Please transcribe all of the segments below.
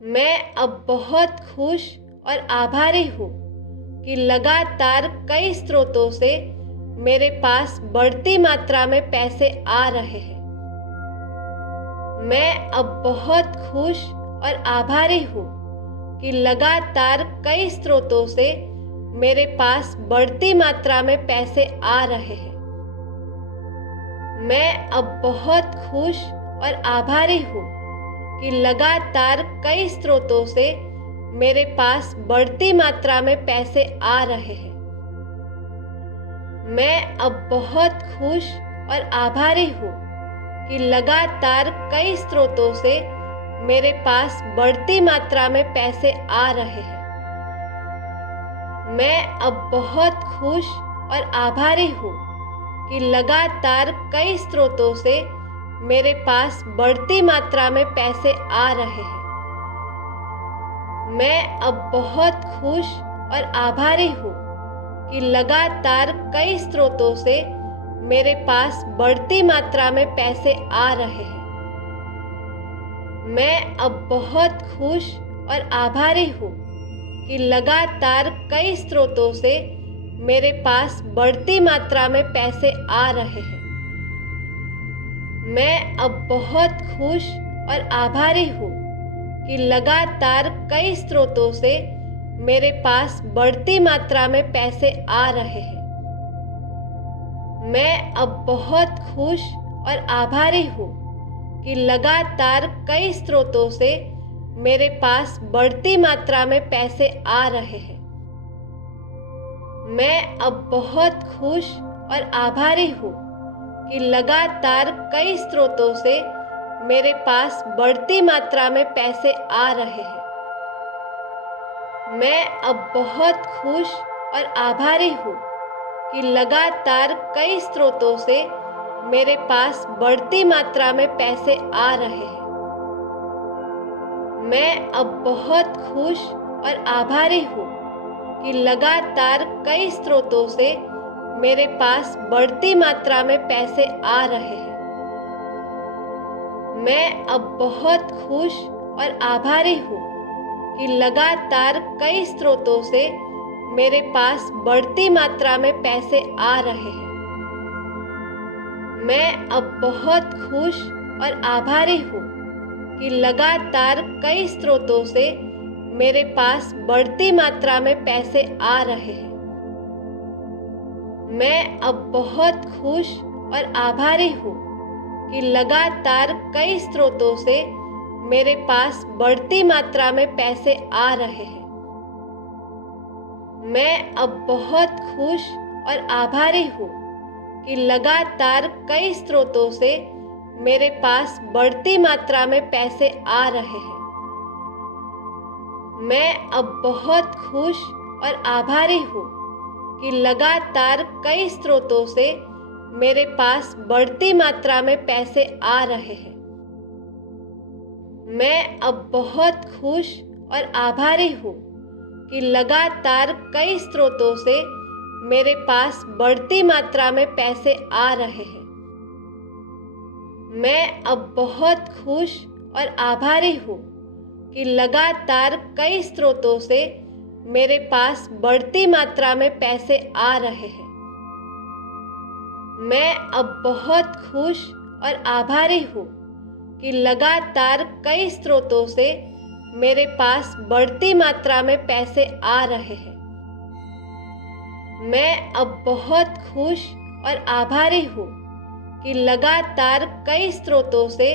मैं अब बहुत खुश और आभारी हूँ कि लगातार कई स्रोतों से मेरे पास बढ़ती मात्रा में पैसे आ रहे हैं। मैं अब बहुत खुश और आभारी हूँ कि लगातार कई स्रोतों से मेरे पास बढ़ती मात्रा में पैसे आ रहे हैं। मैं अब बहुत खुश और आभारी हूँ कि लगातार कई स्रोतों से मेरे पास बढ़ती मात्रा में पैसे आ रहे हैं। मैं अब बहुत खुश और आभारी हूँ कि लगातार कई स्रोतों से मेरे पास बढ़ती मात्रा में पैसे आ रहे हैं। मैं अब बहुत खुश और आभारी हूँ कि लगातार कई स्रोतों से मेरे पास बढ़ती मात्रा में पैसे आ रहे हैं। मैं अब बहुत खुश और आभारी हूँ कि लगातार कई स्रोतों से मेरे पास बढ़ती मात्रा में पैसे आ रहे हैं। मैं अब बहुत खुश और आभारी हूँ कि लगातार कई स्रोतों से मेरे पास बढ़ती मात्रा में पैसे आ रहे हैं। मैं अब बहुत खुश और आभारी हूँ कि लगातार कई स्रोतों से मेरे पास बढ़ती मात्रा में पैसे आ रहे हैं। मैं अब बहुत खुश और आभारी हूँ कि लगातार कई स्रोतों से मेरे पास बढ़ती मात्रा में पैसे आ रहे हैं। मैं अब बहुत खुश और आभारी हूँ कि लगातार कई स्रोतों से मेरे पास बढ़ती मात्रा में पैसे आ रहे हैं। मैं अब बहुत खुश और आभारी हूँ कि लगातार कई स्रोतों से मेरे पास बढ़ती मात्रा में पैसे आ रहे हैं। मैं अब बहुत खुश और आभारी हूँ कि लगातार कई स्रोतों से मेरे पास बढ़ती मात्रा में पैसे आ रहे हैं। मैं अब बहुत खुश और आभारी हूँ कि लगातार कई स्रोतों से मेरे पास बढ़ती मात्रा में पैसे आ रहे हैं। मैं अब बहुत खुश और आभारी हूँ कि लगातार कई स्रोतों से मेरे पास बढ़ती मात्रा में पैसे आ रहे हैं। मैं अब बहुत खुश और आभारी हूँ कि लगातार कई स्रोतों से मेरे पास बढ़ती मात्रा में पैसे आ रहे हैं। मैं अब बहुत खुश और आभारी हूँ कि लगातार कई स्रोतों से मेरे पास बढ़ती मात्रा में पैसे आ रहे हैं। मैं अब बहुत खुश और आभारी हूँ कि लगातार कई स्रोतों से मेरे पास बढ़ती मात्रा में पैसे आ रहे हैं। मैं अब बहुत खुश और आभारी हूँ कि लगातार कई स्रोतों से मेरे पास बढ़ती मात्रा में पैसे आ रहे हैं। मैं अब बहुत खुश और आभारी हूँ कि लगातार कई स्रोतों से मेरे पास बढ़ती मात्रा में पैसे आ रहे हैं। मैं अब बहुत खुश और आभारी हूँ कि लगातार कई स्रोतों से मेरे पास बढ़ती मात्रा में पैसे आ रहे हैं। मैं अब बहुत खुश और आभारी हूँ कि लगातार कई स्रोतों से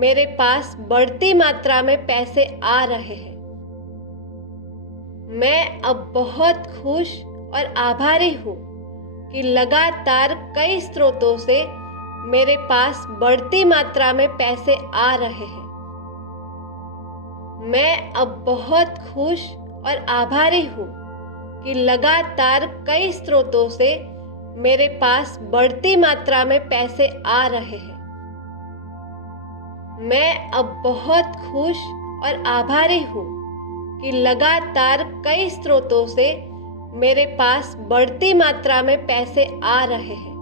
मेरे पास बढ़ती मात्रा में पैसे आ रहे हैं। मैं अब बहुत खुश और आभारी हूँ कि लगातार कई स्रोतों से मेरे पास बढ़ती मात्रा में पैसे आ रहे हैं। मैं अब बहुत खुश और आभारी हूँ कि लगातार कई स्रोतों से मेरे पास बढ़ती मात्रा में पैसे आ रहे हैं। मैं अब बहुत खुश और आभारी हूँ कि लगातार कई स्रोतों से मेरे पास बढ़ती मात्रा में पैसे आ रहे हैं।